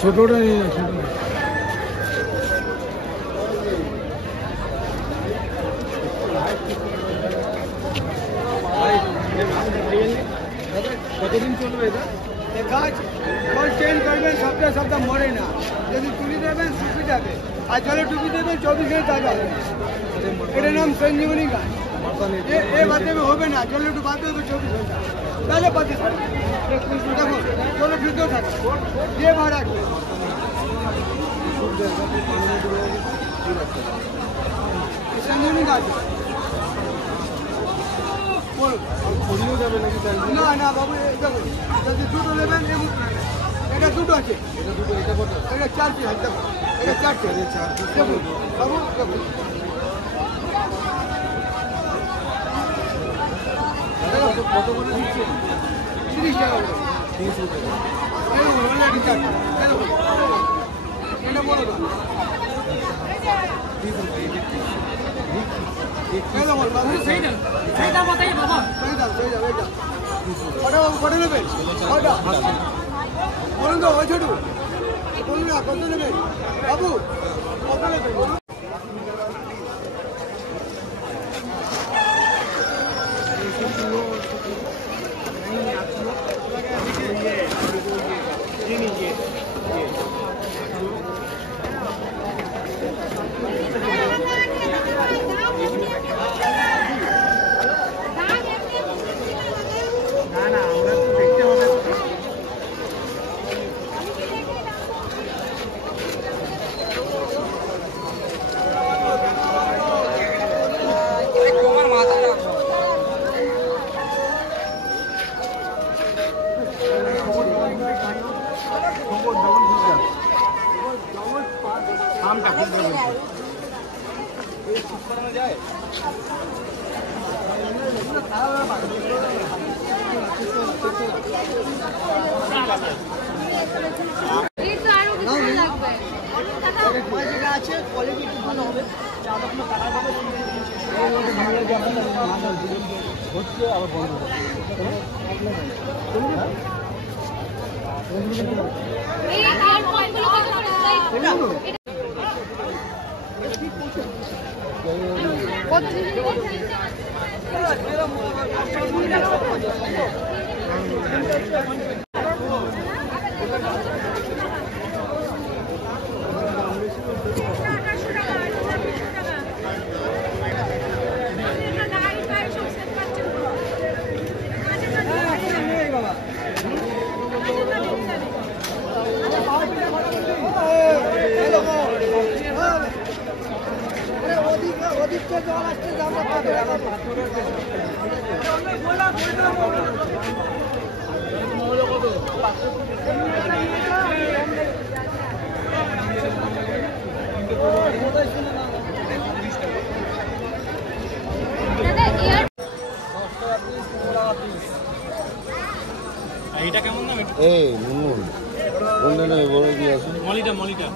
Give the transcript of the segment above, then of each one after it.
छोटा नहीं है छोटा কতদিন চলবে এটা কাজ চেঞ্জ করবেন সপ্তাহে সপ্তাহ মরে না যদি তুলি দেবেন শুকিয়ে যাবে আর জলে ডুবি দেবেন 24 ঘন্টা তাজা হবে এটার নাম সঞ্জীবনী গাছ এ বাদে হবে না জলে ডুবাতে হবে 24 ঘন্টা তাহলে বাদে দেখো জলে ভিতরে থাকে যে ভাড়া রাখবে সঞ্জীবনী গাছ না না বাবু দেখো যদি দুটো নেবেন এটা দুটো আছে এটা 4 পিস আছে দেখো এটা 4টে দেখুন বাবু দেখুন কত করে দিচ্ছে 30 টাকা 30 টাকা এই অলরেডি 4টে এটা বলো না 30 টাকা এই দাও বাবু সেই দাও बताइए बाबा সেই দাও এটা কটা বাবু কটা নেবেন কটা বলুন তো ওই ছোটু বলুন না কত নেবেন বাবু কত নেবেন এটা কেমন নাম এই মুন্নুন বললে না বলে দিয়ে আসুন মলিটা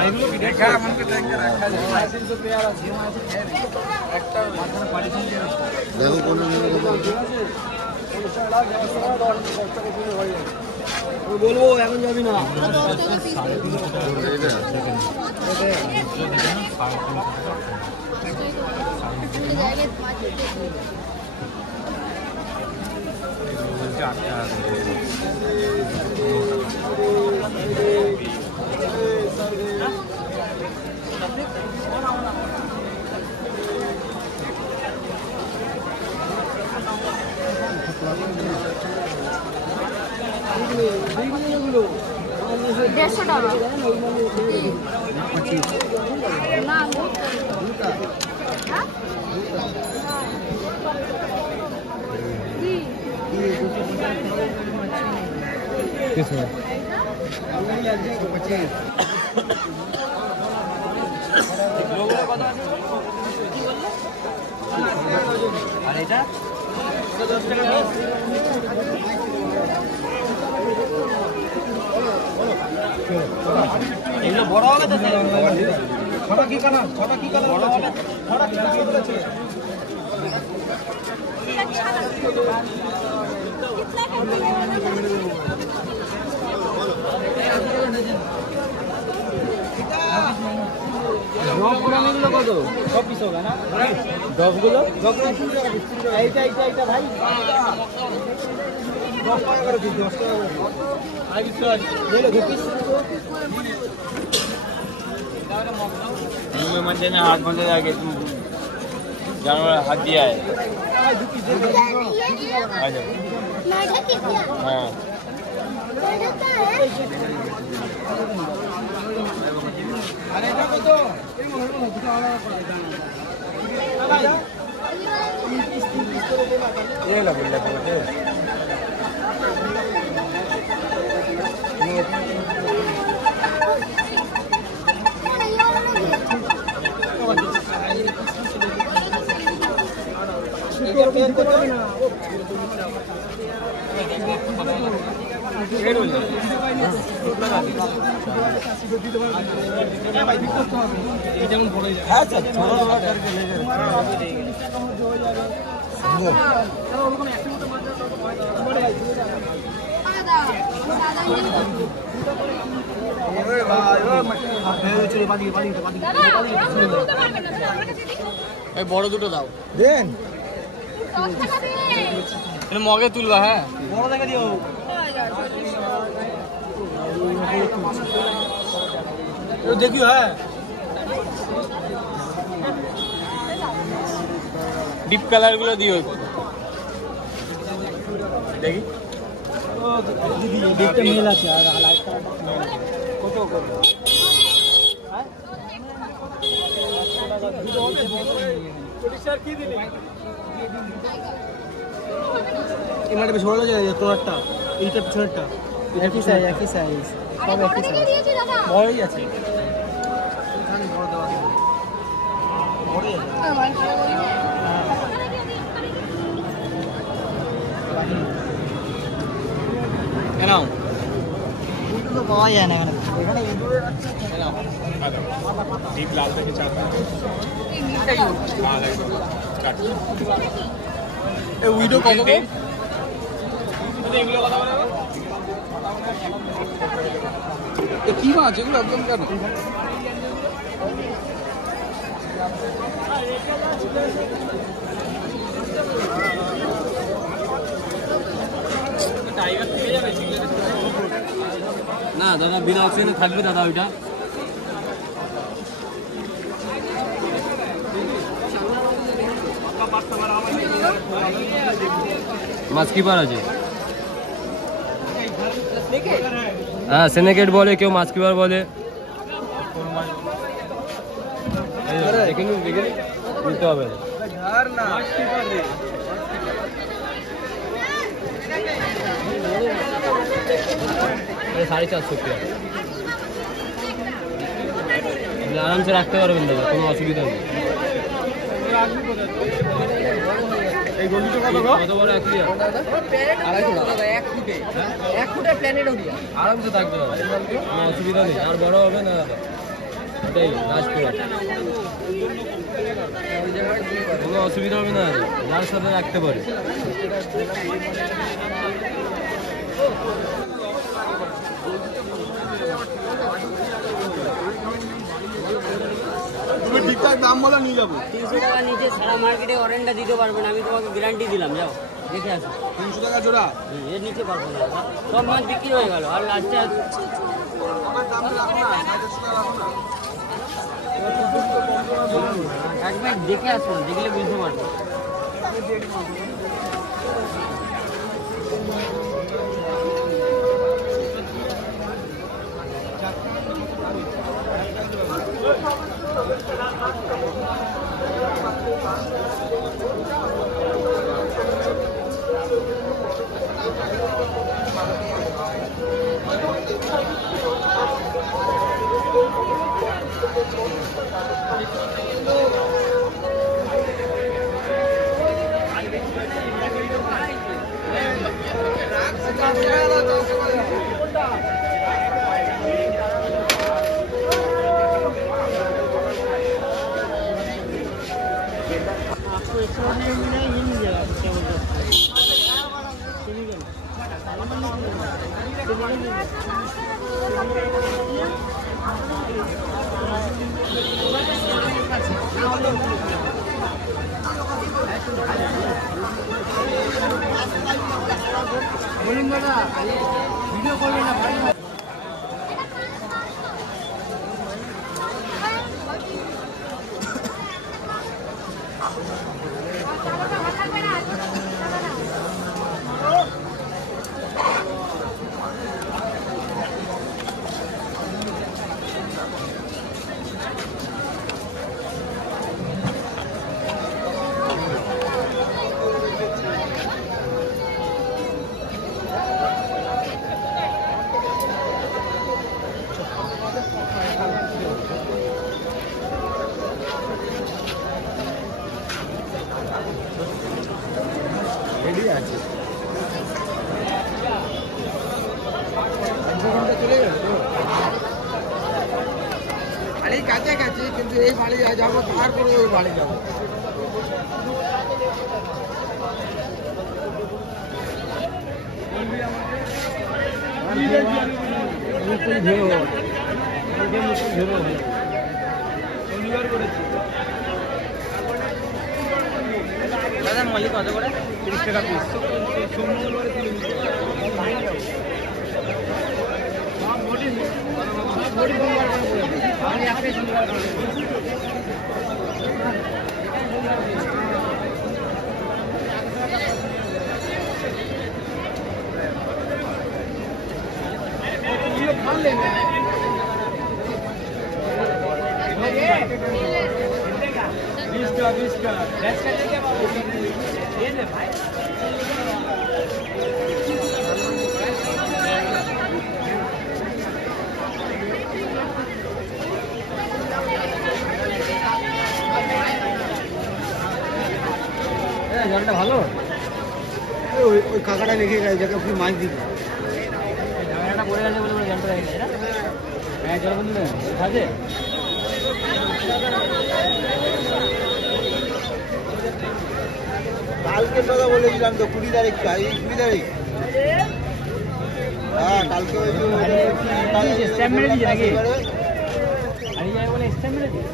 আইগুলো কি দেখা আমাকে ট্যাঙ্কে রাখা যায় 300 পেয়ার আছে একটা মাথায় পানি দিয়ে দেখো কোন নিয়ে বলবো এখন যাবি না $150 না किसमें আর এটা এগুলো বড় হবে তো ছটা কি কালার বড় হবে ছটা কি কালার আছে কত 10 পিস হবে না 10 গুলো এইটা ভাই 10 টাকা করে দিন 10 টাকা করে আই বিশ্বাস ले लो 2 পিস मुंह में ने हाथ बंद जाके तुम जानवर हाथ दिया है आ जाओ हाँ अरे এটা কত এই মনে হয় দুটো আলাদা করা যায় ये ला बोल रहा है বড় দুটো দাও দেন মগে তুলবা হ্যাঁ বড় দেখে দিও দেখিও হ্যাঁ ডিপ কালার গুলো দিও দেখি দেখতে মিল আছে আর লাইট কত কত হ্যাঁ স্যার কি দিলি এমাটা বেশ ভালো যায় তোমারটা এইটা পিছনেরটা একই সাইজ সব একই সাইজ বড়ই আছে বড় দেওয়া বড়ই আছে কেন দুটো তো পাওয়া যায় না এখানে ডিপ লাল থেকে চারটা এই উইডো কত দেন এগুলো কথা বলে এ কি মাছ এগুলো একদম কেন টাইগার থেকে যাবে না দাদা বিনা অপশনে থাকবে দাদা ওইটা মাছ কিপার আছে হ্যাঁ সেনেকেট বলে কেউ মাছ কিপার বলে নিতে হবে 450 रुपया आराम से रखते पारबेन दादा কোনো অসুবিধা নেই এই গলিটা কত বড় একই আড়াইশো টাকা 1 ফুটে 1 ফুটে প্ল্যানেট ওড়িয়া আরাম से থাকবে দাদা কোনো অসুবিধা নেই আর বড় হবে না দাদা এটাই রাজপুরা কোনো অসুবিধা হবে না যার সাথে রাখতে পারে তুমি ঠিকঠাক দাম বলা নিয়ে যাবো 300 টাকা নিচে সারা মার্কেটে অরেন্ডা দিতে পারবে না আমি তোমাকে গ্যারান্টি দিলাম যাও দেখে আসো 300 টাকা জোড়া এর নিচে পারবো না সব মাছ বিক্রি হয়ে গেল আর লাস্টে আমার দাম রাখো না 700 টাকা রাখো না একবার দেখে আসো দেখলে বুঝতে পারবে इसको एक्स्ट्राऑर्डिनरी मिला है, ये मिल जाएगा क्या बोलते हैं केमिकल बोलून दादा वीडियो করবে না ভাই বাড়ি কাছাকাছি, কিন্তু এই বাড়ি যাবো তারপরে ওই বাড়ি যাবো। দাদা মল্লিক কত করে? 30 টাকা পিস। জলটা ভালো, ওই কাকাটা রেখে গেছে যাকে আপনি মাছ দিবেন, ঝামেলাটা পড়ে গেছে বলে জলটা রেখে গেছে। হ্যাঁ জল বন্ধু খাবে কালকে কথা বলেছিলাম তো 20 তারিখ, 20 তারিখ। হ্যাঁ কালকে ওই যে স্ট্যাম্প মেরে দিয়েছে নাকি হারিয়ে যায় বলে স্ট্যাম্প মেরে দিয়েছে।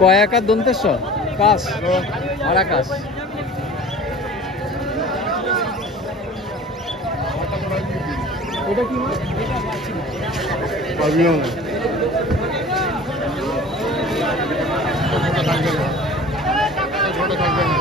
কয়াকা দন্তেশ্বর কাশ আরাকাশ। এটা কি মাছ? পাবিও না। ছোট থাকবে না।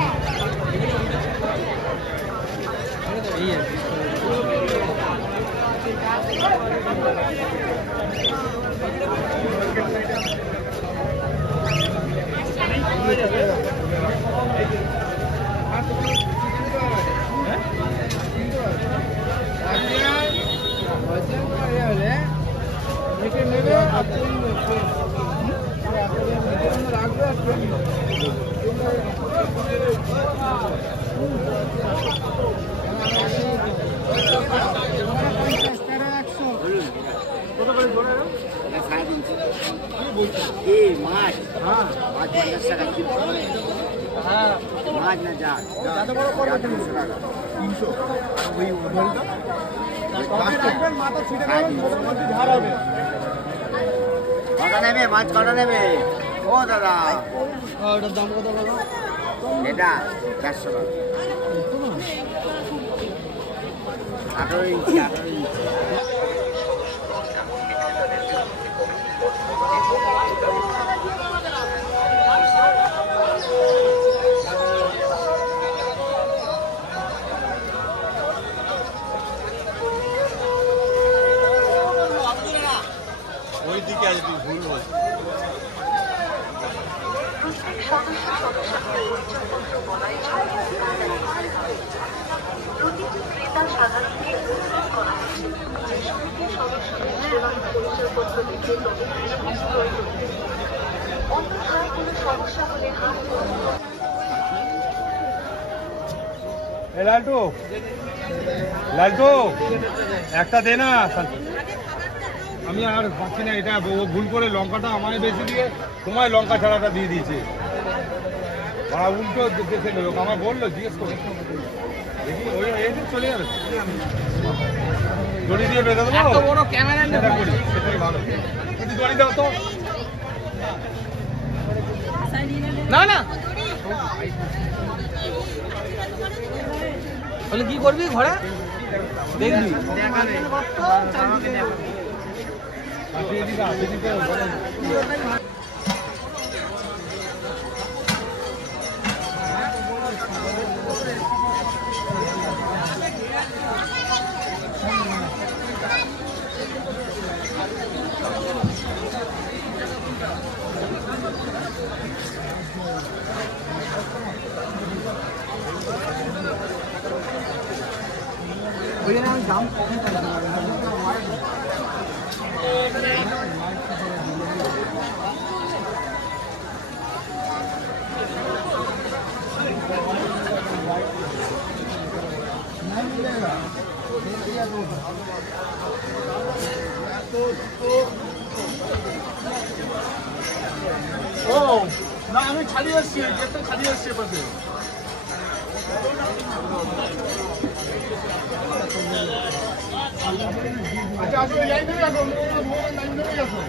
মাছ কটা নেবে? ও দাদা ওটার দাম কত বলো? এটা 400 টাকা। 18 ইঞ্চি 18 ইঞ্চি। ওই দিকে আজ তুই ভুল বলছিস। প্রতিটি ক্রেতা সাধারণকে অনুরোধ করা হয়েছে যে সমিতির সদস্যদের বিদ্যমান পরিচয়পত্র দেখে তবে প্রয়োজন অন্যথায় কোনো সমস্যা হলে হাত লালটু লালটু একটা দে না, আমি আর পাচ্ছি না। এটা ও ভুল করে লঙ্কাটা আমায় বেশি দিয়ে তোমায় লঙ্কা ছাড়াটা দিয়ে দিয়েছে। ওরা উল্টো দেখে লোক আমার বললো, জিজ্ঞেস করে দেখি ওই এদিক চলে যাবে, দড়ি দিয়ে বেঁধে দেবো। বড় ক্যামেরা করি সেটাই ভালো, কিন্তু দড়ি দাও তো না না বলে কি করবি ঘরে দেখবি দাম ও না, আমি খালি আসছি, গেটটা খালি আসছে পাশে। আচ্ছা আসলে লাইন ধরে আসো, লাইন ধরে আসো।